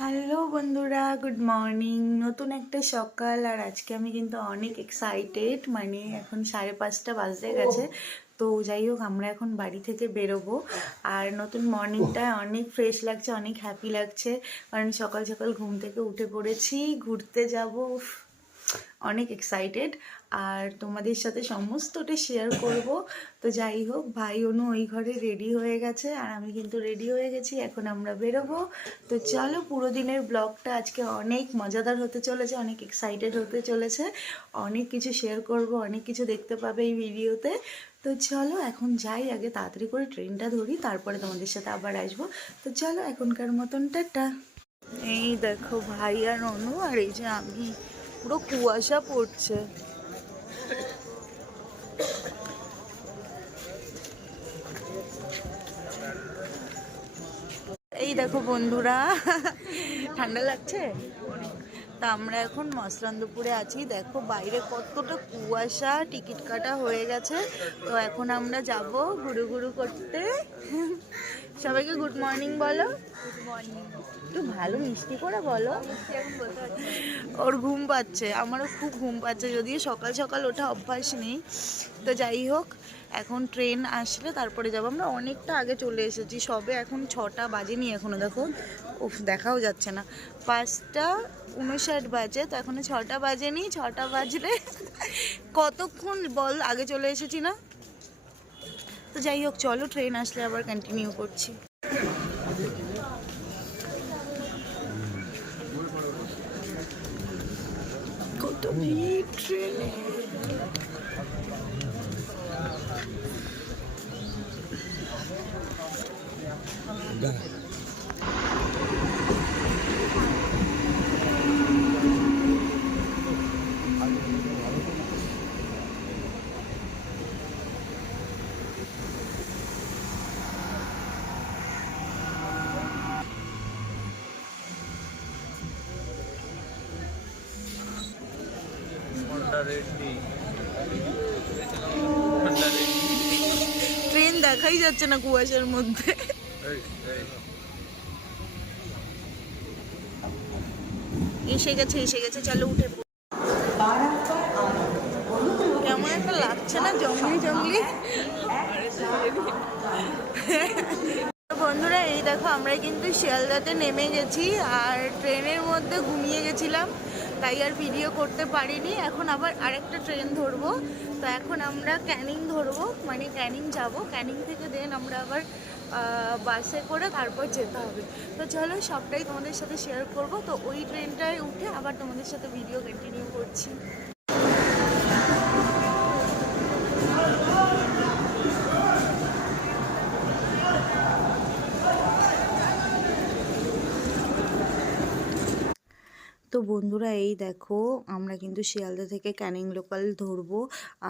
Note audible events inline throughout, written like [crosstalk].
Hello বন্ধুরা good morning. নতুন একটা সকাল আর আজকে আমি কিন্তু অনেক এক্সাইটেড মানে এখন সাড়ে পাঁচটা বাজতে গেছে। তো যাই হোক আমরা এখন বাড়ি থেকে বেরোবো। আর নতুন মর্নিংটায় অনেক ফ্রেশ লাগছে অনেক হ্যাপি লাগছে। কারণ সকাল সকাল ঘুম থেকে উঠে পড়েছি ঘুরতে যাব অনেক এক্সাইটেড আর তোমাদের সাথে সমস্তটা শেয়ার করব। তো যাই হোক, ভাই অনু ওই ঘরে রেডি হয়ে গেছে আর আমি কিন্তু রেডি হয়ে গেছি, এখন আমরা বেরোবো। তো চলো, পুরো দিনের ব্লগটা আজকে অনেক মজাদার হতে চলেছে, অনেক এক্সাইটেড হতে চলেছে। অনেক কিছু শেয়ার করব, অনেক কিছু দেখতে পাবে এই ভিডিওতে তো চলো, এখন যাই, আগে তাড়াতাড়ি করে ট্রেনটা ধরি, তারপরে তোমাদের সাথে আবার আসব। তো চলো, এখনকার মতন টাটা। এই দেখো ভাই আর অনু, আর এই যে আমি, পুরো কুয়াশা পড়ছে। এই দেখো বন্ধুরা, ঠান্ডা লাগছে? তা আমরা এখন মসলান্দপুরে আছি। দেখো বাইরে কতটা কুয়াশা, টিকিট কাটা হয়ে গেছে। তো এখন আমরা যাব ঘুরু ঘুরু করতে। সবাইকে গুড মর্নিং বলো। গুড মর্নিং একটু ভালো মিষ্টি করে বলো। ওর ঘুম পাচ্ছে, আমারও খুব ঘুম পাচ্ছে, যদিও সকাল সকাল ওঠা অভ্যাস নেই। তো যাই হোক, এখন ট্রেন আসলে তারপরে যাব। আমরা অনেকটা আগে চলে এসেছি, সবে এখন ছটা বাজেনি এখনও, দেখো। উফ, দেখাও যাচ্ছে না। পাঁচটা উনষাট বাজে, তো এখনও ছটা বাজেনি, ছটা বাজলে কতক্ষণ বল, আগে চলে এসেছি না? তো যাই হোক, চলো ট্রেন আসলে আবার কন্টিনিউ করছি। কত ভিড় ট্রেনে ট্রেন যাচ্ছে না কুয়াশার মধ্যে। এসে গেছে এসে গেছে চলো উঠে কেমন একটা লাগছে না জঙ্গলি জঙ্গলি? বন্ধুরা এই দেখো আমরা কিন্তু শিয়ালদাতে নেমে গেছি আর ট্রেনের মধ্যে ঘুমিয়ে গেছিলাম। তাই আর ভিডিও করতে পারিনি। এখন আবার আরেকটা ট্রেন ধরবো। তো এখন আমরা ক্যানিং ধরবো মানে ক্যানিং যাব। ক্যানিং থেকে দেন আমরা আবার বাসে করে তারপর যেতে হবে। তো চলো সবটাই তোমাদের সাথে শেয়ার করব। তো ওই ট্রেনটায় উঠে আবার তোমাদের সাথে ভিডিও কন্টিনিউ করছি। তো বন্ধুরা এই দেখো, আমরা কিন্তু শিয়ালদা থেকে ক্যানিং লোকাল ধরবো।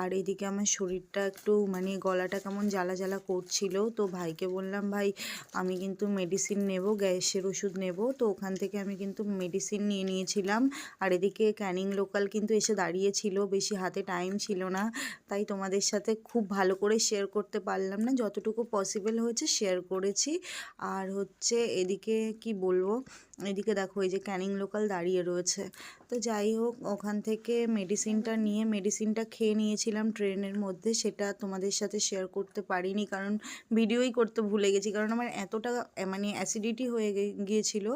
আর এদিকে আমার শরীরটা একটু মানে গলাটা কেমন জ্বালা জ্বালা করছিল। তো ভাইকে বললাম, ভাই, আমি কিন্তু মেডিসিন নেব, গ্যাসের ওষুধ নেব। তো ওখান থেকে আমি কিন্তু মেডিসিন নিয়ে নিয়েছিলাম। আর এদিকে ক্যানিং লোকাল কিন্তু এসে দাঁড়িয়েছিল, বেশি হাতে টাইম ছিল না। তাই তোমাদের সাথে খুব ভালো করে শেয়ার করতে পারলাম না। যতটুকু পসিবল হয়েছে শেয়ার করেছি। আর হচ্ছে এদিকে কি বলব? এদিকে দেখো, এই যে ক্যানিং লোকাল দাঁড়িয়ে রয়েছে তো যাই হোক ওখান থেকে মেডিসিনটা নিয়ে মেডিসিনটা খেয়ে নিয়েছিলাম ট্রেনের মধ্যে। সেটা তোমাদের সাথে শেয়ার করতে পারিনি কারণ ভিডিওই করতে ভুলে গেছি। কারণ আমার এতটা মানে অ্যাসিডিটি হয়ে গিয়েছিল।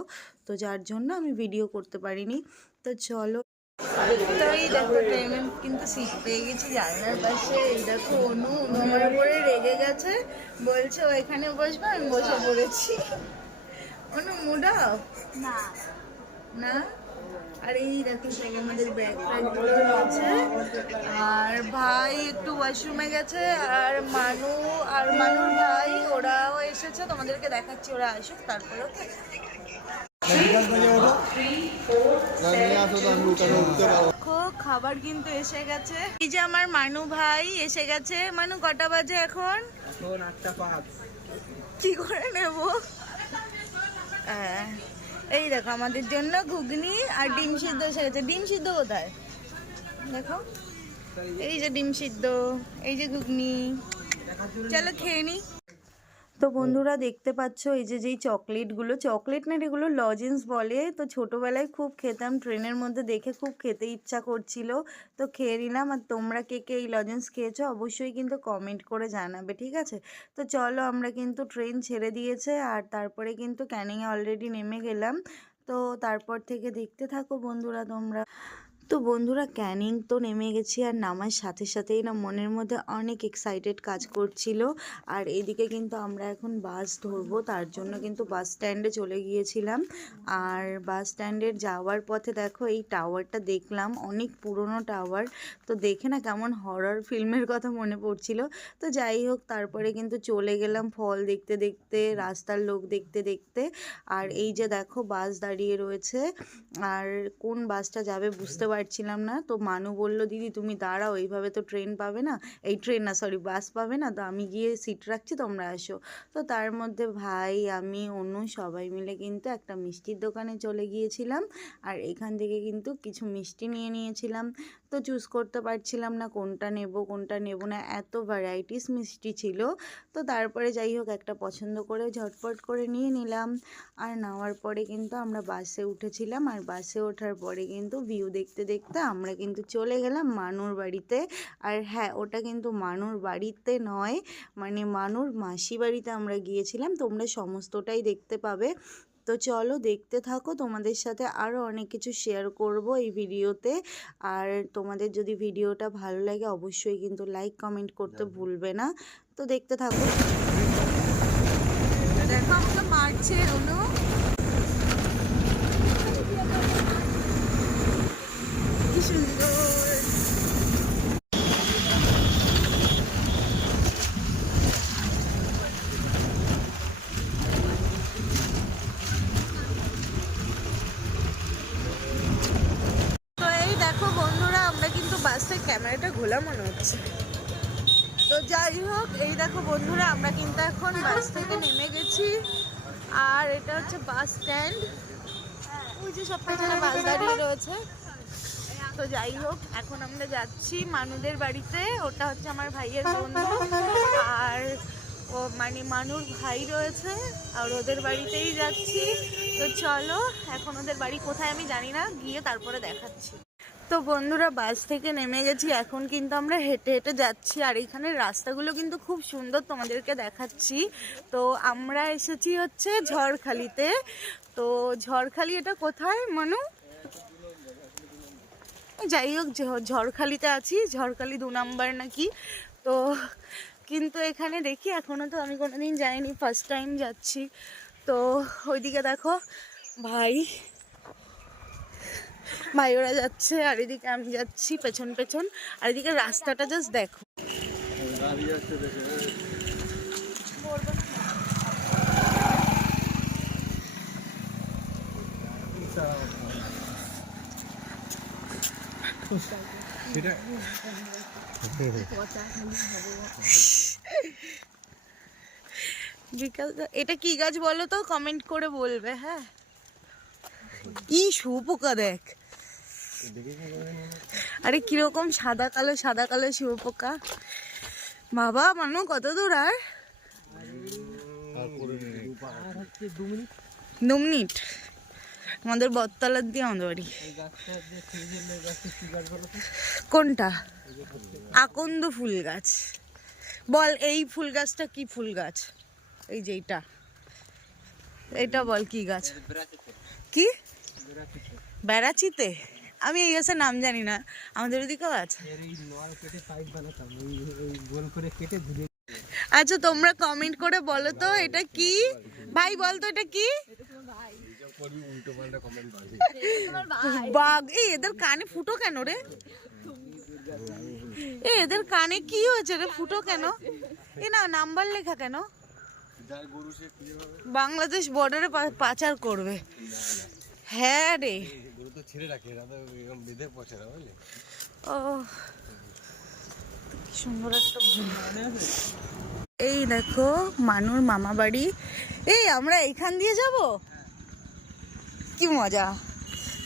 তো যার জন্য আমি ভিডিও করতে পারিনি। তো চলো। তো এই দেখো ট্রেনে কিন্তু সিট পেয়ে গেছি জানলার পাশে। এই দেখো অনু অনু উপরে রেগে গেছে। বলছে ও এখানে বসবে? আমি বসে পড়েছি। অনু মুডা না। না? আর এই দেখো আমাদের ব্যাগ ফ্যাগ আছে। আর ভাই একটু ওয়াশরুমে গেছে আর মানু আর মানুর ভাই ওরাও এসেছে। তোমাদেরকে দেখাচ্ছি ওরা আসুক তারপরে ওকে দেখো খাবার কিন্তু এসে গেছে। এই যে আমার মানু ভাই এসে গেছে। মানু কটা বাজে এখন? এখন আটটা পাঁচ। কি করে নেব? হ্যাঁ, এই দেখো, আমাদের জন্য ঘুগনি আর ডিম সিদ্ধ এসে গেছে। ডিম সিদ্ধ কোথায়? দেখো। এই যে ডিম সিদ্ধ, এই যে ঘুগনি। চলো খেয়ে নি। তো বন্ধুরা দেখতে পাচ্ছ এই যে যেই চকলেটগুলো চকলেট না এগুলো লজেন্স বলে। তো ছোটোবেলায় খুব খেতাম ট্রেনের মধ্যে দেখে খুব খেতে ইচ্ছা করছিল। তো খেয়ে নিলাম। আর তোমরা কে কে এই লজেন্স খেয়েছো অবশ্যই কিন্তু কমেন্ট করে জানাবে ঠিক আছে? তো চলো আমরা কিন্তু ট্রেন ছেড়ে দিয়েছে। আর তারপরে কিন্তু ক্যানিংয়ে অলরেডি নেমে গেলাম। তো তারপর থেকে দেখতে থাকো বন্ধুরা তোমরা। তো বন্ধুরা ক্যানিং তো নেমে গেছি আর নামার সাথে সাথেই না মনের মধ্যে অনেক এক্সাইটেড কাজ করছিল। আর এদিকে কিন্তু আমরা এখন বাস ধরবো, তার জন্য কিন্তু বাস স্ট্যান্ডে চলে গিয়েছিলাম। আর বাস স্ট্যান্ডের যাওয়ার পথে দেখো এই টাওয়ারটা দেখলাম, অনেক পুরনো টাওয়ার তো দেখে না কেমন হরর ফিল্মের কথা মনে পড়ছিল। তো যাই হোক, তারপরে কিন্তু চলে গেলাম ফল দেখতে দেখতে, রাস্তার লোক দেখতে দেখতে। আর এই যে দেখো বাস দাঁড়িয়ে রয়েছে, আর কোন বাসটা যাবে বুঝতে পারছিলাম না। তো মানু বলল, দিদি, তুমি দাঁড়াও, এইভাবে তো ট্রেন পাবে না। এই ট্রেন না সরি বাস পাবে না। তো আমি গিয়ে সিট রাখছি, তোমরা আসো। তো তার মধ্যে ভাই, আমি অন্য সবাই মিলে কিন্তু একটা মিষ্টির দোকানে চলে গিয়েছিলাম। আর এখান থেকে কিন্তু কিছু মিষ্টি নিয়ে নিয়েছিলাম। তো চুজ করতে পারছিলাম না কোনটা নেব কোনটা নেব না। এত ভ্যারাইটিস মিষ্টি ছিল। তো তারপরে যাই হোক একটা পছন্দ করে ঝটপট করে নিয়ে নিলাম। আর নেওয়ার পরে কিন্তু আমরা বাসে উঠেছিলাম। আর বাসে ওঠার পরে কিন্তু ভিউ দেখতে দেখতে আমরা কিন্তু চলে গেলাম মানুর বাড়িতে। আর হ্যাঁ ওটা কিন্তু মানুর বাড়িতে নয় মানে মানুর মাসি বাড়িতে আমরা গিয়েছিলাম। তোমরা সমস্তটাই দেখতে পাবে। তো চলো দেখতে থাকো তোমাদের সাথে আরও অনেক কিছু শেয়ার করব এই ভিডিওতে আর তোমাদের যদি ভিডিওটা ভালো লাগে অবশ্যই কিন্তু লাইক কমেন্ট করতে ভুলবে না। তো দেখতে থাকো। দেখো আমাকে মারছে অনু কি সুন্দর তো এই দেখো বন্ধুরা আমরা কিন্তু বাসের ক্যামেরাটা ঘোলা মনে হচ্ছে তো যাই হোক এই দেখো বন্ধুরা আমরা কিন্তু এখন বাস থেকে নেমে গেছি আর এটা হচ্ছে বাস স্ট্যান্ড। ওই যে সব পেছনে বাস দাঁড়িয়ে রয়েছে। তো যাই হোক, এখন আমরা যাচ্ছি মানুদের বাড়িতে। ওটা হচ্ছে আমার ভাইয়ের বন্ধু আর ও মানে মানুর ভাই রয়েছে, আর ওদের বাড়িতেই যাচ্ছি। তো চলো, এখন ওদের বাড়ি কোথায় আমি জানি না, গিয়ে তারপরে দেখাচ্ছি। তো বন্ধুরা, বাস থেকে নেমে গেছি। এখন কিন্তু আমরা হেঁটে হেঁটে যাচ্ছি, আর এখানে রাস্তাগুলো কিন্তু খুব সুন্দর তোমাদেরকে দেখাচ্ছি। তো আমরা এসেছি হচ্ছে ঝড়খালিতে। তো ঝড়খালি এটা কোথায়, মানু? যাই হোক ঝড়খালিতে আছি, ঝড়খালি দু নাম্বার নাকি। তো কিন্তু এখানে দেখি এখনও তো আমি কোনোদিন যাইনি ফার্স্ট টাইম যাচ্ছি। তো ওইদিকে দেখো, ভাই ভাই ওরা যাচ্ছে, আর এদিকে আমি যাচ্ছি পেছন পেছন, আর এদিকে রাস্তাটা জাস্ট দেখো। বিকাল এটা কি গাছ বলো তো? কমেন্ট করে বলবে হ্যাঁ। কি শুয়োপোকা দেখ। আরে কীরকম সাদা কালো সাদা কালো শুয়োপোকা বাবা, মানু, কত দূর আর? দু মিনিট। আমাদের বটতলার দিয়ে আমাদের বাড়ি। কোনটা? আকন্দ ফুল গাছ। বল, এই ফুল গাছটা কি ফুল গাছ? এই যে এইটা। এটা বল কি গাছ? কি? বেড়াচিতে। আমি এই গাছের নাম জানি না। আমাদের ওদিকেও আছে। আচ্ছা তোমরা কমেন্ট করে বলো তো, এটা কি? ভাই, বল তো, এটা কি? বাঘ। এই, এদের কানে ফুটো কেন রে? এ এদের কানে কি হয়েছে রে? ফুটো কেন? এ না, নাম্বার লেখা কেন? বাংলাদেশ বর্ডারে পাচার করবে। হ্যাঁ রে। গরু তো ছেড়ে রাখে এরা তো এরকম বেঁধে পচে না বুঝলি? ও কি সুন্দর একটা। এই দেখো মানুর মামা বাড়ি। এই আমরা এখান দিয়ে যাব? কি মজা।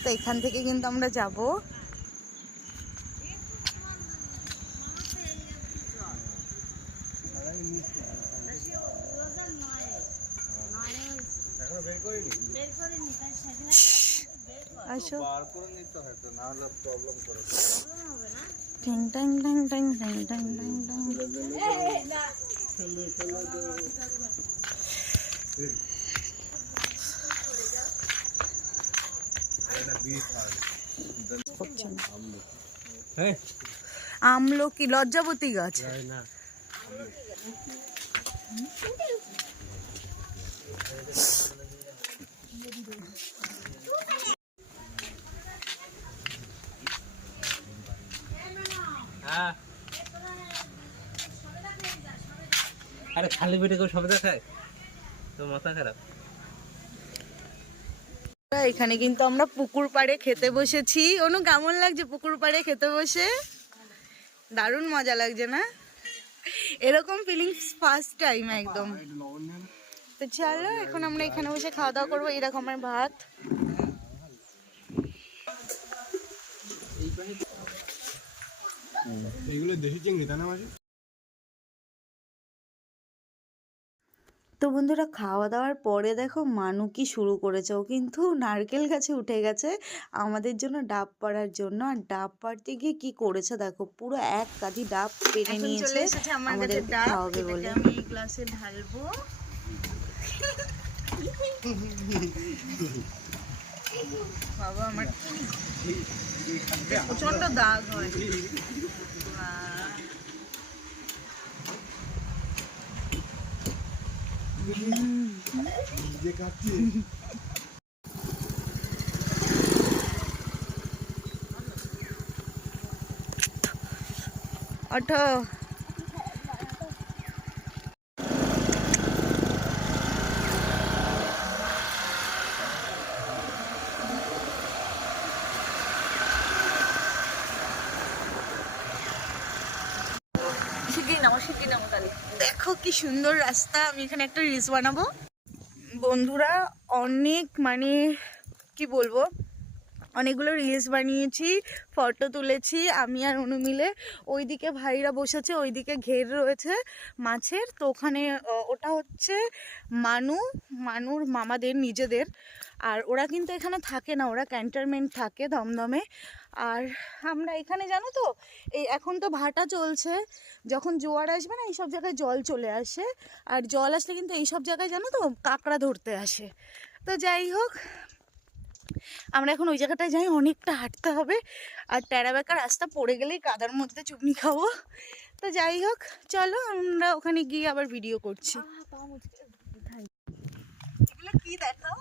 তো এখান থেকে কিন্তু আমরা যাব। করিনি বার করে নিতে হয়তো না হলে প্রবলেম করে টিং টাং টাং টাং টাং টাং টাং টাং হচ্ছে না। হ্যাঁ আমলকি লজ্জাবতী গাছ। না আরে খালি পেটে কেউ সবে দেখায় তো মাথা খারাপ। এখানে কিন্তু আমরা পুকুর পাড়ে খেতে বসেছি। অনু, কেমন লাগছে পুকুর পাড়ে খেতে বসে? দারুণ মজা লাগছে না? এরকম ফিলিংস ফার্স্ট টাইম একদম। তো চলো, এখন আমরা এখানে বসে খাওয়া দাওয়া করব। এরকম আমার ভাত। এইগুলো দেশি চিংড়ি তাই না মাঝে তো বন্ধুরা খাওয়া দাওয়ার পরে দেখো মানু কি শুরু করেছে? ও কিন্তু নারকেল গাছে উঠে গেছে আমাদের জন্য ডাব পাড়ার জন্য। আর ডাব পাড়তে গিয়ে কি করেছে দেখো পুরো এক কাঁধি ডাব পেরে নিয়েছে আমাদের খাওয়াবে বলে। আমি এই গ্লাসে ঢালবো। বাবা আমার প্রচণ্ড দাগ হয়। ওঠো শিগগিরি নামো শিগগিরি নামো তাহলে দেখো কি সুন্দর রাস্তা, আমি এখানে একটা রিলস বানাবো। বন্ধুরা, অনেক মানে কি বলব, অনেকগুলো রিলস বানিয়েছি ফটো তুলেছি, আমি আর অনু মিলে। ওইদিকে ভাইরা বসেছে, ওইদিকে ঘের রয়েছে মাছের। তো ওখানে ওটা হচ্ছে মানু, মানুর মামাদের, নিজেদের। আর ওরা কিন্তু এখানে থাকে না, ওরা ক্যান্টনমেন্ট থাকে দমদমে। আর আমরা এখানে জানো তো এই এখন তো ভাটা চলছে যখন জোয়ার আসবে না এইসব জায়গায় জল চলে আসে আর জল আসলে কিন্তু এইসব জায়গায় জানো তো কাঁকড়া ধরতে আসে। তো যাই হোক আমরা এখন ওই জায়গাটায় যাই অনেকটা হাঁটতে হবে আর টেরা বেঁকা রাস্তা পড়ে গেলেই কাদার মধ্যে চুপনি খাব। তো যাই হোক চলো আমরা ওখানে গিয়ে আবার ভিডিও করছি। এগুলো কি দেখাও।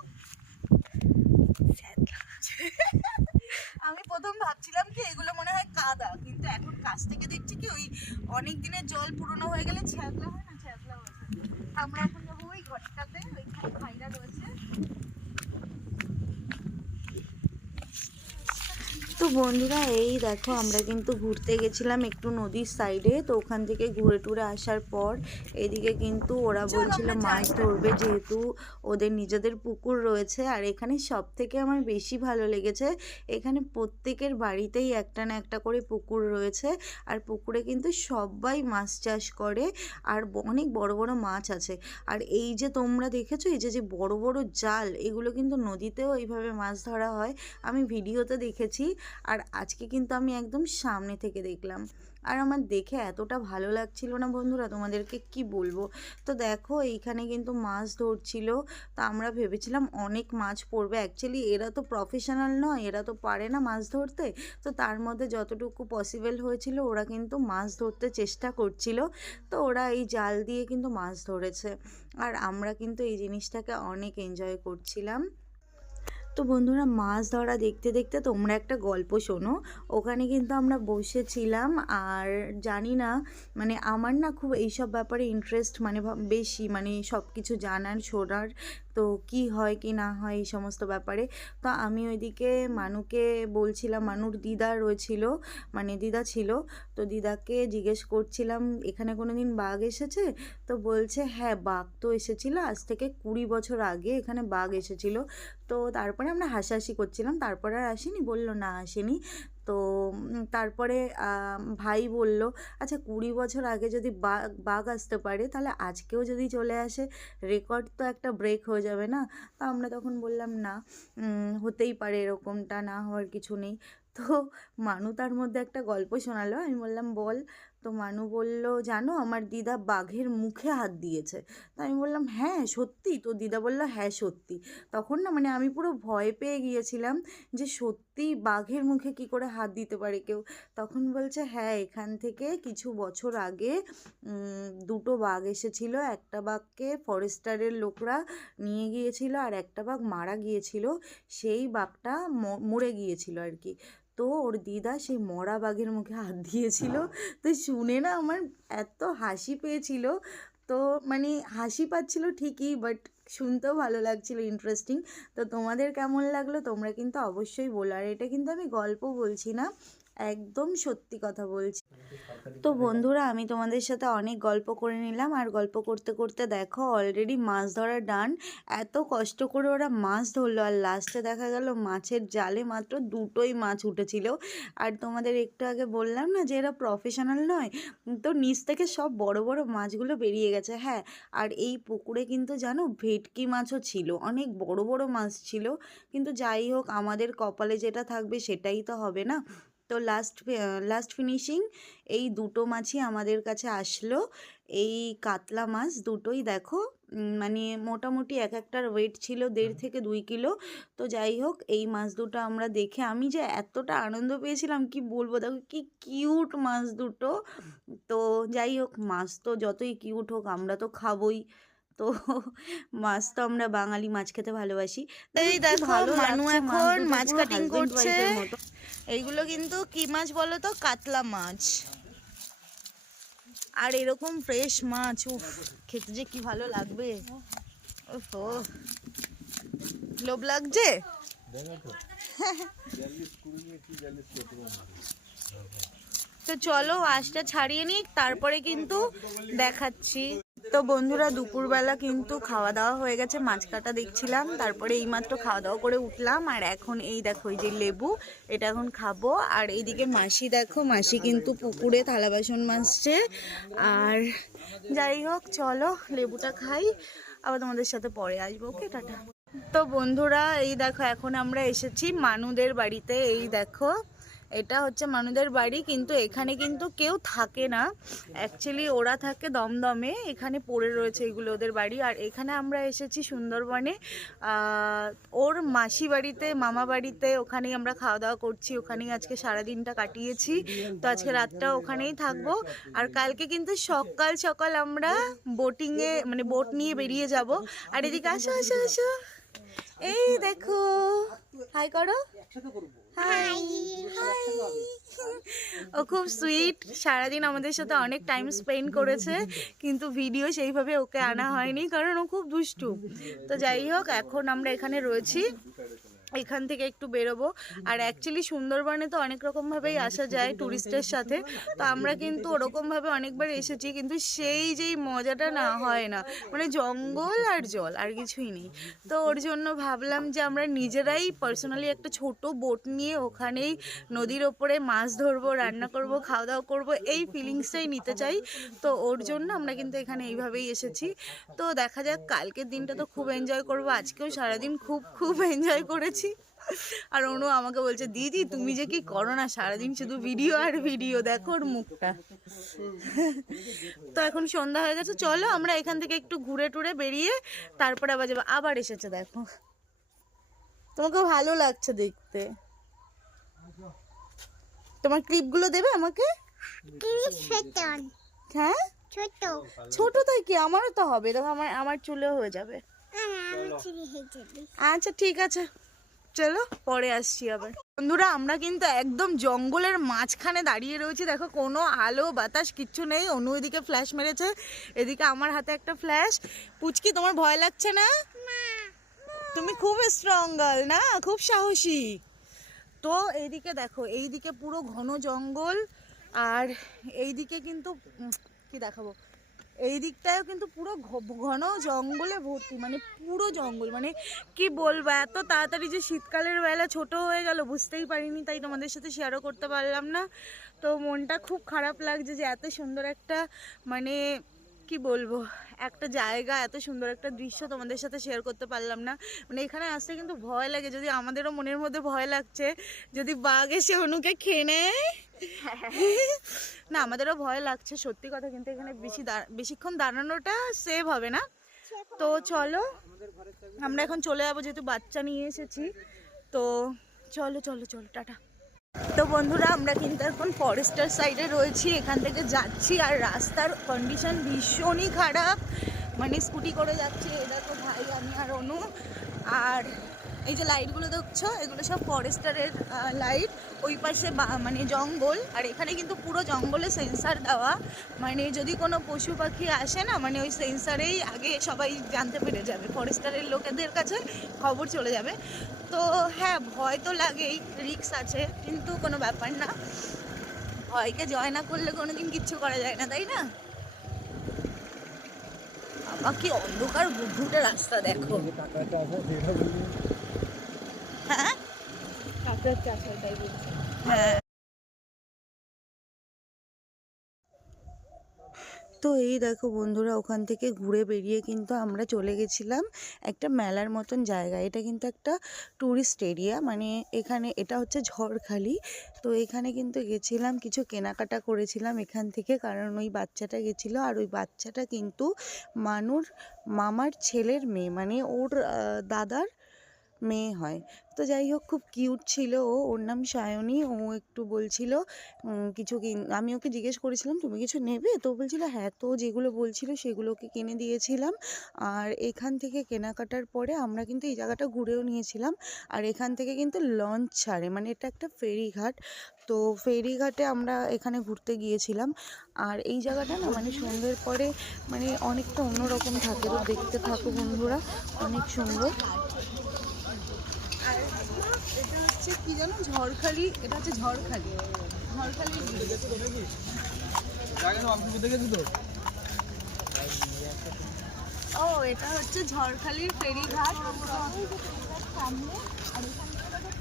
[laughs] আমি প্রথম ভাবছিলাম কি এগুলো মনে হয় কাদা, কিন্তু এখন কাছ থেকে দেখছি কি ওই অনেক দিনের জল পুরনো হয়ে গেলে ছ্যাতলা হয় না, ছ্যাবলা হয়েছে। আমরা এখন যাব ওই ঘরটাতে, ওইখানে ভাইরা রয়েছে তো বন্ধুরা, এই দেখো আমরা কিন্তু ঘুরতে গেছিলাম একটু নদীর সাইডে তো ওখান থেকে ঘুরে টুরে আসার পর এদিকে কিন্তু ওরা বলছিল মাছ ধরবে যেহেতু ওদের নিজেদের পুকুর রয়েছে। আর এখানে সব থেকে আমার বেশি ভালো লেগেছে, এখানে প্রত্যেকের বাড়িতেই একটা না একটা করে পুকুর রয়েছে। আর পুকুরে কিন্তু সবাই মাছ চাষ করে, আর অনেক বড় বড় মাছ আছে। আর এই যে তোমরা দেখেছ, এই যে যে বড় বড় জাল, এগুলো কিন্তু নদীতেও এইভাবে মাছ ধরা হয়। আমি ভিডিওতে দেখেছি। আর আজকে কিন্তু আমি একদম সামনে থেকে দেখলাম। আর আমার দেখে এতটা ভালো লাগছিল না বন্ধুরা, তোমাদেরকে কি বলব? তো দেখো, এইখানে কিন্তু মাছ ধরছিল। তো আমরা ভেবেছিলাম অনেক মাছ পড়বে। অ্যাকচুয়ালি এরা তো প্রফেশনাল নয়, এরা তো পারে না মাছ ধরতে। তো তার মধ্যে যতটুকু পসিবল হয়েছিল, ওরা কিন্তু মাছ ধরতে চেষ্টা করছিল। তো ওরা এই জাল দিয়ে কিন্তু মাছ ধরেছে। আর আমরা কিন্তু এই জিনিসটাকে অনেক এনজয় করছিলাম। তো বন্ধুরা মাছ ধরা দেখতে দেখতে তোমরা একটা গল্প শোনো। ওখানে কিন্তু আমরা বসেছিলাম আর জানি না মানে আমার না খুব এইসব ব্যাপারে ইন্টারেস্ট মানে বেশি মানে সব কিছু জানার, শোনার তো কি হয়, কি না হয় এই সমস্ত ব্যাপারে। তো আমি ওইদিকে মানুকে বলছিলাম, মানুর দিদা রয়েছিল মানে দিদা ছিল। তো দিদাকে জিজ্ঞেস করছিলাম, এখানে কোনো দিন বাঘ এসেছে? তো বলছে হ্যাঁ বাঘ তো এসেছিল, আজ থেকে কুড়ি বছর আগে এখানে বাঘ এসেছিল। তো তারপরে আমরা হাসাহাসি করছিলাম, তারপরে আর আসেনি, বলল, না, আসেনি। তো তারপরে ভাই বলল আচ্ছা কুড়ি বছর আগে যদি বাঘ বাঘ আসতে পারে, তাহলে আজকেও যদি চলে আসে রেকর্ড তো একটা ব্রেক হয়ে যাবে না? তো আমরা তখন বললাম, না হতেই পারে এরকমটা, না হওয়ার কিছু নেই। তো, মানু তার মধ্যে একটা গল্প শোনালো। আমি বললাম, বল তো মানু বলল, জানো, আমার দিদা বাঘের মুখে হাত দিয়েছে। তো আমি বললাম হ্যাঁ সত্যি? তো দিদা বলল হ্যাঁ সত্যি। তখন না মানে আমি পুরো ভয় পেয়ে গিয়েছিলাম যে, সত্যি বাঘের মুখে কি করে হাত দিতে পারে কেউ? তখন বলছে হ্যাঁ এখান থেকে কিছু বছর আগে দুটো বাঘ এসেছিল। একটা বাঘকে ফরেস্টারের লোকরা নিয়ে গিয়েছিল আর একটা বাঘ মারা গিয়েছিল। সেই বাঘটা মরে গিয়েছিল আর কি। তো ওর দিদা সেই মরা বাঘের মুখে হাত দিয়েছিল। তো শুনে না আমার এত হাসি পেয়েছিল। তো মানে হাসি পাচ্ছিল ঠিকই বাট শুনতেও ভালো লাগছিল ইন্টারেস্টিং তো তোমাদের কেমন লাগল তোমরা কিন্তু অবশ্যই বলো। আর এটা কিন্তু আমি গল্প বলছি না একদম সত্যি কথা বলছি। তো বন্ধুরা আমি তোমাদের সাথে অনেক গল্প করে নিলাম। আর গল্প করতে করতে দেখো অলরেডি মাছ ধরা ডান এত কষ্ট করে ওরা মাছ ধরলো। আর লাস্টে দেখা গেল মাছের জালে মাত্র দুটোই মাছ উঠেছিল। আর তোমাদের একটু আগে বললাম না যে এরা প্রফেশনাল নয়? তো নিচ থেকে সব বড় বড় মাছগুলো বেরিয়ে গেছে হ্যাঁ। আর এই পুকুরে কিন্তু জানো ভেটকি মাছও ছিল। অনেক বড় বড় মাছ ছিল। কিন্তু যাই হোক আমাদের কপালে যেটা থাকবে সেটাই তো হবে না। তো লাস্ট লাস্ট ফিনিশিং এই দুটো মাছই আমাদের কাছে আসলো। এই কাতলা মাছ দুটোই দেখো মানে মোটামুটি এক একটার ওয়েট ছিল দেড় থেকে দুই কিলো। তো যাই হোক এই মাছ দুটো আমরা দেখে আমি যে এতটা আনন্দ পেয়েছিলাম কি বলব? দেখো কি কিউট মাছ দুটো। তো যাই হোক মাছ তো যতই কিউট হোক আমরা তো খাবোই। তো মাছ তো আমরা বাঙালি মাছ খেতে ভালোবাসি। এই দেখো, মানু এখন মাছ কাটিং করছে। এইগুলো কিন্তু কি মাছ বলো তো? কাতলা মাছ। আর এরকম ফ্রেশ মাছ উফ খেতে যে কি ভালো লাগবে। ওহো। লোভ লাগছে? তো চলো আঁশটা ছাড়িয়ে নিই তারপরে কিন্তু দেখাচ্ছি। তো বন্ধুরা দুপুরবেলা কিন্তু খাওয়া দাওয়া হয়ে গেছে, মাছ কাটা দেখছিলাম, তারপরে এইমাত্র খাওয়া দাওয়া করে উঠলাম, আর এখন এই দেখো এই যে লেবু, এটা এখন খাব, আর এইদিকে মাসি দেখো, মাসি কিন্তু পুকুরে থালা বাসন মাজছে, আর যাই হোক, চলো লেবুটা খাই, আবার তোমাদের সাথে পরে আসব, ওকে, টাটা। তো বন্ধুরা, এই দেখো, এখন আমরা এসেছি মানুদের বাড়িতে, এই দেখো এটা হচ্ছে মানুদের বাড়ি, কিন্তু এখানে কিন্তু কেউ থাকে না। অ্যাকচুয়ালি ওরা থাকে দমদমে, এখানে পড়ে রয়েছে এগুলো ওদের বাড়ি। আর এখানে আমরা এসেছি সুন্দরবনে। ওর মাসি বাড়িতে, মামা বাড়িতে ওখানেই আমরা খাওয়া দাওয়া করছি। ওখানেই আজকে সারা দিনটা কাটিয়েছি। তো আজকে রাতটা ওখানেই থাকব। আর কালকে কিন্তু সকাল সকাল আমরা বোটিংয়ে মানে বোট নিয়ে বেরিয়ে যাব। আর এদিকে আসো আসো আসো। এই দেখো। হাই করো। হাই হাই ও খুব সুইট সারাদিন আমাদের সাথে অনেক টাইম স্পেন্ড করেছে, কিন্তু ভিডিও সেইভাবে ওকে আনা হয়নি, কারণ ও খুব দুষ্টু। তো যাই হোক, এখন আমরা এখানে রয়েছি। এখান থেকে একটু বেরোবো। আর অ্যাকচুয়ালি সুন্দরবনে তো অনেক রকমভাবেই আসা যায় ট্যুরিস্টের সাথে। তো আমরা কিন্তু ওরকমভাবে অনেকবার এসেছি কিন্তু সেই যেই মজাটা না হয় না। মানে জঙ্গল আর জল আর কিছুই নেই। তো ওর জন্য ভাবলাম যে আমরা নিজেরাই পার্সোনালি একটা ছোট বোট নিয়ে ওখানেই নদীর ওপরে মাছ ধরবো রান্না করব খাওয়া দাওয়া করব এই ফিলিংসটাই নিতে চাই। তো ওর জন্য আমরা কিন্তু এখানে এইভাবেই এসেছি। তো দেখা যাক কালকের দিনটা তো খুব এনজয় করব আজকেও সারাদিন খুব খুব এনজয় করেছি। আর অনু আমাকে বলছে দিদি তুমি যে কি করো না? সারাদিন শুধু ভিডিও আর ভিডিও দেখো ওর মুখটা। তো এখন সন্ধ্যা হয়ে গেছে চলো আমরা এখান থেকে একটু ঘুরে টুরে বেরিয়ে তারপরে আবার যাব। আবার এসেছে দেখো। তোমাকে ভালো লাগছে দেখতে। তোমার ক্লিপগুলো দেবে আমাকে? হ্যাঁ? ছোট। ছোট তাই কি? আমারও তো হবে। দেখো আমার আমার চুলেও হয়ে যাবে। হয়ে যাবে। আচ্ছা ঠিক আছে। চলো পরে আসছি আবার। বন্ধুরা আমরা কিন্তু একদম জঙ্গলের মাঝখানে দাঁড়িয়ে রয়েছি। দেখো কোনো আলো বাতাস কিচ্ছু নেই। অনু এদিকে ফ্ল্যাশ মেরেছে। এদিকে আমার হাতে একটা ফ্ল্যাশ পুচকি তোমার ভয় লাগছে না? তুমি খুব স্ট্রং গার্ল না? খুব সাহসী। তো এইদিকে দেখো এইদিকে পুরো ঘন জঙ্গল। আর এইদিকে কিন্তু কি দেখাবো? এই দিকটায় কিন্তু পুরো ঘন জঙ্গলে ভর্তি মানে পুরো জঙ্গল মানে কি বলব, এত তাড়াতাড়ি যে শীতকালের বেলা ছোট হয়ে গেল, বুঝতেই পারিনি, তাই তোমাদের সাথে শেয়ারও করতে পারলাম না। তো মনটা খুব খারাপ লাগছে যে এত সুন্দর একটা মানে কি বলব, একটা জায়গা, এত সুন্দর একটা দৃশ্য তোমাদের সাথে শেয়ার করতে পারলাম না। মানে এখানে আসতে কিন্তু ভয় লাগে, যদি আমাদেরও মনের মধ্যে ভয় লাগছে, যদি বাঘ এসে অনুকে খেয়ে নেয়। [laughs] না, আমাদেরও ভয় লাগছে, সত্যি কথা কিন্তু এখানে বেশি বেশিক্ষণ দাঁড়ানোটা সেভ হবে না। তো চলো, আমরা এখন চলে যাব, যেহেতু বাচ্চা নিয়ে এসেছি। তো চলো চলো চলো, টাটা। তো বন্ধুরা, আমরা কিন্তু এখন ফরেস্টার সাইডে রয়েছি, এখান থেকে যাচ্ছি আর রাস্তার কন্ডিশন ভীষণই খারাপ। মানে স্কুটি করে যাচ্ছে এই দেখো ভাই, আমি আর অনু। আর এই যে লাইটগুলো দেখছ, এগুলো সব ফরেস্টারের লাইট ওই পাশে মানে জঙ্গল। আর এখানে কিন্তু পুরো জঙ্গলে সেন্সার দেওয়া। মানে যদি কোনো পশু পাখি আসে না মানে ওই সেন্সারেই আগে সবাই জানতে পেরে যাবে। ফরেস্টারের লোকেদের কাছে খবর চলে যাবে। তো হ্যাঁ ভয় তো লাগেই রিক্স আছে, কিন্তু কোনো ব্যাপার না। ভয়কে জয় না করলে কোনো দিন কিচ্ছু করা যায় না, তাই না? বাকি অন্ধকার ঘুটঘুটে রাস্তা দেখো। হ্যাঁ। তো এই দেখো বন্ধুরা, ওখান থেকে ঘুরে বেরিয়ে কিন্তু আমরা চলে গেছিলাম একটা মেলার মতন জায়গা এটা কিন্তু একটা ট্যুরিস্ট এরিয়া মানে এখানে এটা হচ্ছে ঝড়খালি। তো এখানে কিন্তু গেছিলাম, কিছু কেনাকাটা করেছিলাম এখান থেকে, কারণ ওই বাচ্চাটা গেছিল। আর ওই বাচ্চাটা কিন্তু মানুর মামার ছেলের মেয়ে মানে ওর দাদার মেয়ে হয়। তো যাই হোক, খুব কিউট ছিল ও। ওর নাম সায়নী। ও একটু বলছিল কিছু আমি ওকে জিজ্ঞেস করেছিলাম, তুমি কিছু নেবে? তো বলছিল হ্যাঁ তো যেগুলো বলছিল সেগুলোকে কিনে দিয়েছিলাম। আর এখান থেকে কেনাকাটার পরে আমরা কিন্তু এই জায়গাটা ঘুরেও নিয়েছিলাম। আর এখান থেকে কিন্তু লঞ্চ ছাড়ে মানে এটা একটা ফেরিঘাট। তো ফেরিঘাটে আমরা এখানে ঘুরতে গিয়েছিলাম। আর এই জায়গাটা না মানে সন্ধ্যের পরে মানে অনেকটা অন্যরকম থাকে। তো দেখতে থাকো বন্ধুরা, অনেক সুন্দর। হচ্ছে কি জানো? ঝড়খালি এটা হচ্ছে ঝড়খালি। ঝড়খালি ও এটা হচ্ছে ঝড়খালির ফেরিঘাট। সামনে আর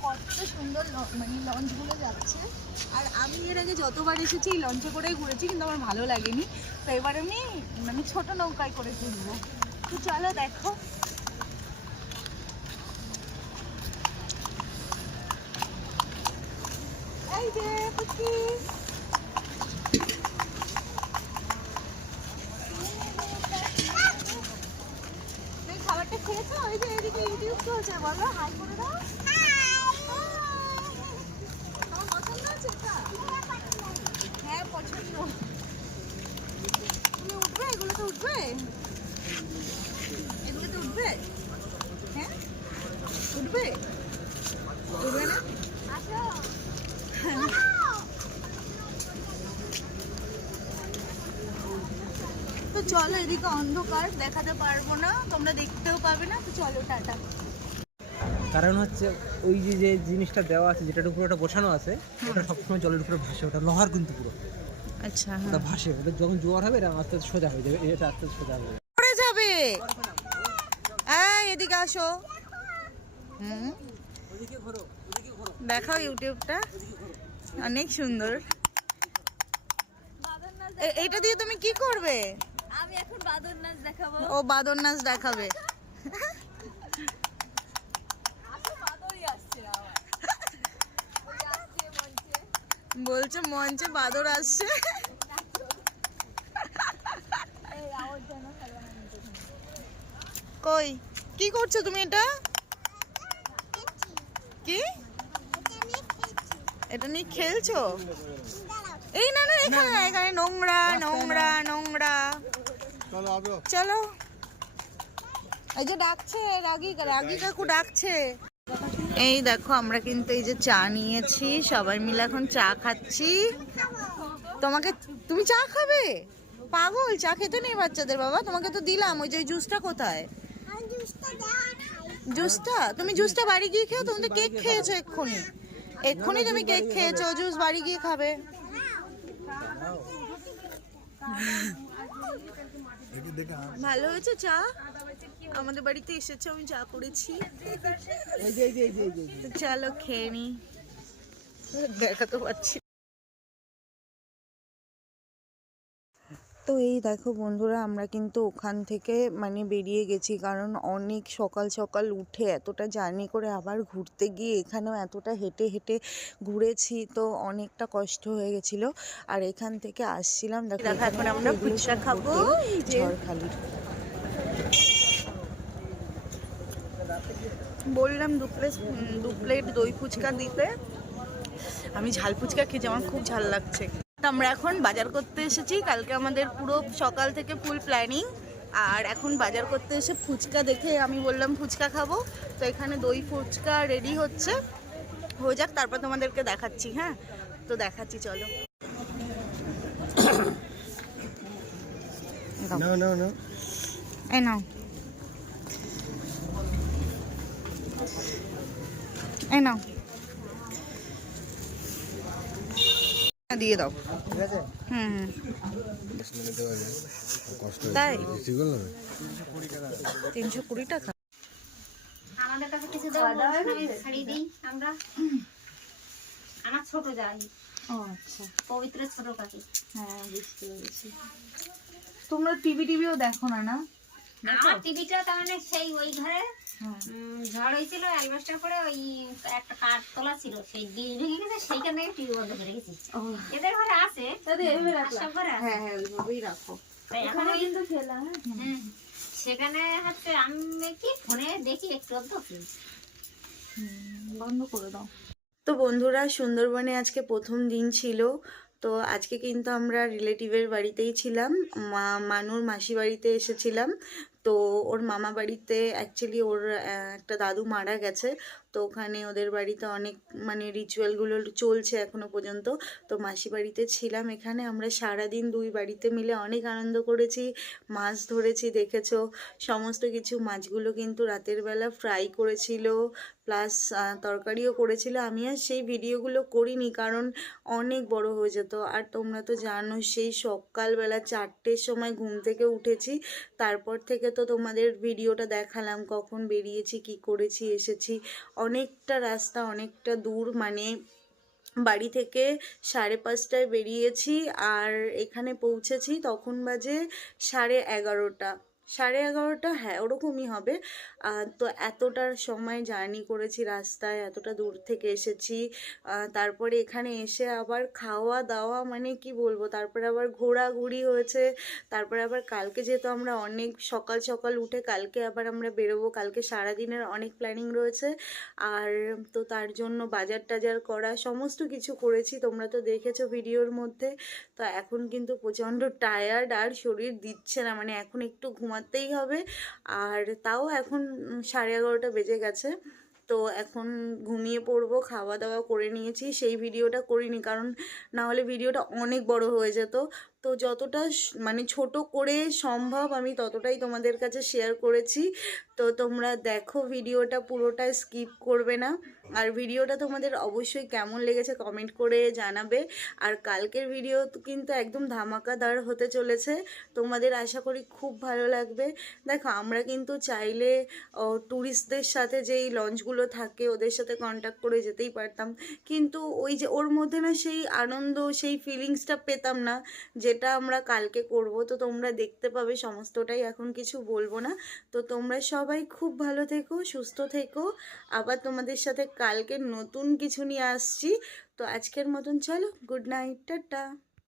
কত সুন্দর মানে লঞ্চগুলো যাচ্ছে। আর আমি এর আগে যতবার এসেছি এই লঞ্চে করেই ঘুরেছি কিন্তু আমার ভালো লাগেনি। তো এবার আমি মানে ছোট নৌকায় করে ঘুরবো। তো চলো দেখো। এই there, তুমি খাবারটা খেয়েছো? ওই যে এদিকে ইউটিউব চলছে বলো হাই করে দাও তোমার পছন্দ আছে এটা হ্যাঁ পছন্দ তুমি উঠবে এগুলোতে উঠবে এগুলোতে উঠবে হ্যাঁ উঠবে উঠবে না আসো এদিকে অন্ধকার দেখাতে পারব না তোমরা দেখতেও পাবে না তো চলো টাটা। কারণ হচ্ছে ওই যে যে জিনিসটা দেওয়া আছে যেটার উপরে ওটা বসানো আছে ওটা সবসময় জলের উপরে ভাসে ওটা লোহার কিন্তু পুরো। আচ্ছা ওটা ভাসে ওটা যখন জোয়ার হবে এটা আস্তে আস্তে সোজা হয়ে যাবে এটা আস্তে আস্তে সোজা হবে পড়ে যাবে। এই এদিকে আসো। হুম। দেখাও ইউটিউবটা। অনেক সুন্দর। এ- এইটা দিয়ে তুমি কি করবে? আমি এখন বাদর নাচ দেখাবো। ও বাদর নাচ দেখাবে। বলছে মঞ্চে বাদর আসছে। কই? কি করছ তুমি এটা? কি? এটা নিয়ে খেলছো? এই না না এখানে না, এখানে নোংরা নোংরা নোংরা। চলো এই যে ডাকছে রাগি রাগি কাকু ডাকছে। এই দেখো আমরা কিন্তু এই যে চা নিয়েছি সবাই মিলে এখন চা খাচ্ছি। তোমাকে তুমি চা খাবে? পাগল চা খেতে নেই বাচ্চাদের বাবা। তোমাকে তো দিলাম ওই যে জুসটা কোথায়? জুসটা? তুমি জুসটা বাড়ি গিয়ে খেও তুমি তো কেক খেয়েছো এক্ষুনি। এক্ষুনি তুমি কেক খেয়েছো জুস বাড়ি গিয়ে খাবে। ভালো হয়েছে চা? আমাদের বাড়িতে এসেছে আমি চা করেছি। চলো খেয়ে নি। দেখাতে পারছি তো এই দেখো বন্ধুরা আমরা কিন্তু ওখান থেকে মানে বেরিয়ে গেছি। কারণ অনেক সকাল সকাল উঠে এতটা জার্নি করে আবার ঘুরতে গিয়ে এখানেও এতটা হেঁটে হেঁটে ঘুরেছি তো অনেকটা কষ্ট হয়ে গেছিল। আর এখান থেকে আসছিলাম দেখো এখন আমরা ফুচকা খাব, ঝড়খালির বললাম দু প্লেট দু প্লেট দই ফুচকা দিতে। আমি ঝাল ফুচকা খেয়েছি আমার খুব ঝাল লাগছে। তো আমরা এখন বাজার করতে এসেছি। কালকে আমাদের পুরো সকাল থেকে ফুল প্ল্যানিং আর এখন বাজার করতে এসে ফুচকা দেখে আমি বললাম ফুচকা খাব। তো এখানে দই ফুচকা রেডি হচ্ছে। হয়ে যাক তারপর তোমাদেরকে দেখাচ্ছি হ্যাঁ? তো দেখাচ্ছি চলো। নাও। এই নাও। দিয়ে দাও। ঠিক আছে? হুম হুম। তাই? তিনশো কুড়ি টাকা। আমাদের কাছে কিছু দেওয়া দাওয়া শাড়ি দিই আমরা। আমার ছোট যাই আচ্ছা। পবিত্র ছোট কাকি হ্যাঁ বুঝতে পেরেছি। তোমরা টিভি টিভিও দেখো না না? আমার টিভিটা তার মানে সেই ওই ঘরে ঝড় হয়েছিল অ্যালবাস্টার করে ওই একটা কাঠ তোলা ছিল সেই ডিশ ভেঙে গেছে সেইখান থেকে টিভি বন্ধ করে গেছি এদের ঘরে আছে সব ঘরে হ্যাঁ হ্যাঁ ওইভাবেই রাখো। হ্যাঁ, সেখানে হচ্ছে আমি কি ফোনে দেখি একটু অর্ধ বন্ধ করে দাও। তো বন্ধুরা সুন্দরবনে আজকে প্রথম দিন ছিল। তো আজকে কিন্তু আমরা রিলেটিভের বাড়িতেই ছিলাম। মা মানুর মাসি বাড়িতে এসেছিলাম। তো ওর মামা বাড়িতে অ্যাকচুয়ালি ওর একটা দাদু মারা গেছে। তো ওখানে ওদের বাড়িতে অনেক মানে রিচুয়ালগুলো চলছে এখনও পর্যন্ত। তো মাসি বাড়িতে ছিলাম এখানে। আমরা সারাদিন দুই বাড়িতে মিলে অনেক আনন্দ করেছি, মাছ ধরেছি, দেখেছ। সমস্ত কিছু মাছগুলো কিন্তু রাতের বেলা ফ্রাই করেছিল প্লাস তরকারিও করেছিল। আমি আর সেই ভিডিওগুলো করিনি কারণ অনেক বড় হয়ে যেত। আর তোমরা তো জানো সেই সকালবেলা চারটের সময় ঘুম থেকে উঠেছি। তারপর থেকে তো তোমাদের ভিডিওটা দেখালাম, কখন বেরিয়েছি, কি করেছি, এসেছি। অনেকটা রাস্তা, অনেকটা দূর মানে বাড়ি থেকে সাড়ে পাঁচটায় বেরিয়েছি আর এখানে পৌঁছেছি তখন বাজে সাড়ে এগারোটা। সাড়ে এগারোটা হ্যাঁ ওরকমই হবে। তো এতটার সময় জার্নি করেছি রাস্তায়, এতটা দূর থেকে এসেছি। তারপরে এখানে এসে আবার খাওয়া দাওয়া মানে কি বলব? তারপরে আবার ঘোরাঘুরি হয়েছে। তারপরে আবার কালকে যেহেতু আমরা অনেক সকাল সকাল উঠে কালকে আবার আমরা বেরোবো। কালকে সারাদিনের অনেক প্ল্যানিং রয়েছে। আর তো তার জন্য বাজার টাজার করা, সমস্ত কিছু করেছি। তোমরা তো দেখেছ ভিডিওর মধ্যে। তো এখন কিন্তু প্রচণ্ড টায়ার্ড আর শরীর দিচ্ছে না। মানে এখন একটু ঘুমাতেই হবে। আর তাও এখন সাড়ে এগারোটা বেজে গেছে। তো এখন ঘুমিয়ে পড়ব, খাওয়া দাওয়া করে নিয়েছি। সেই ভিডিওটা করিনি, কারণ না হলে ভিডিওটা অনেক বড় হয়ে যেত। তো যতটা মানে ছোট করে সম্ভব আমি ততটাই তোমাদের কাছে শেয়ার করেছি। তো তোমরা দেখো ভিডিওটা পুরোটা স্কিপ করবে না। আর ভিডিওটা তোমাদের অবশ্যই কেমন লেগেছে কমেন্ট করে জানাবে। আর কালকের ভিডিও কিন্তু একদম ধামাকাদার হতে চলেছে। তোমাদের আশা করি খুব ভালো লাগবে। দেখো, আমরা কিন্তু চাইলে ট্যুরিস্টদের সাথে যেই লঞ্চগুলো থাকে, ওদের সাথে কন্ট্যাক্ট করে যেতেই পারতাম। কিন্তু ওই যে, ওর মধ্যে না সেই আনন্দ, সেই ফিলিংসটা পেতাম না যেটা আমরা কালকে করব, তো তোমরা দেখতে পাবে সমস্তটাই। এখন কিছু বলব না। তো তোমরা সবাই খুব ভালো থেকো, সুস্থ থেকো। আবার তোমাদের সাথে কালকে নতুন কিছু নিয়ে আসছি। তো আজকের মতন চলো গুড নাইট টাটা।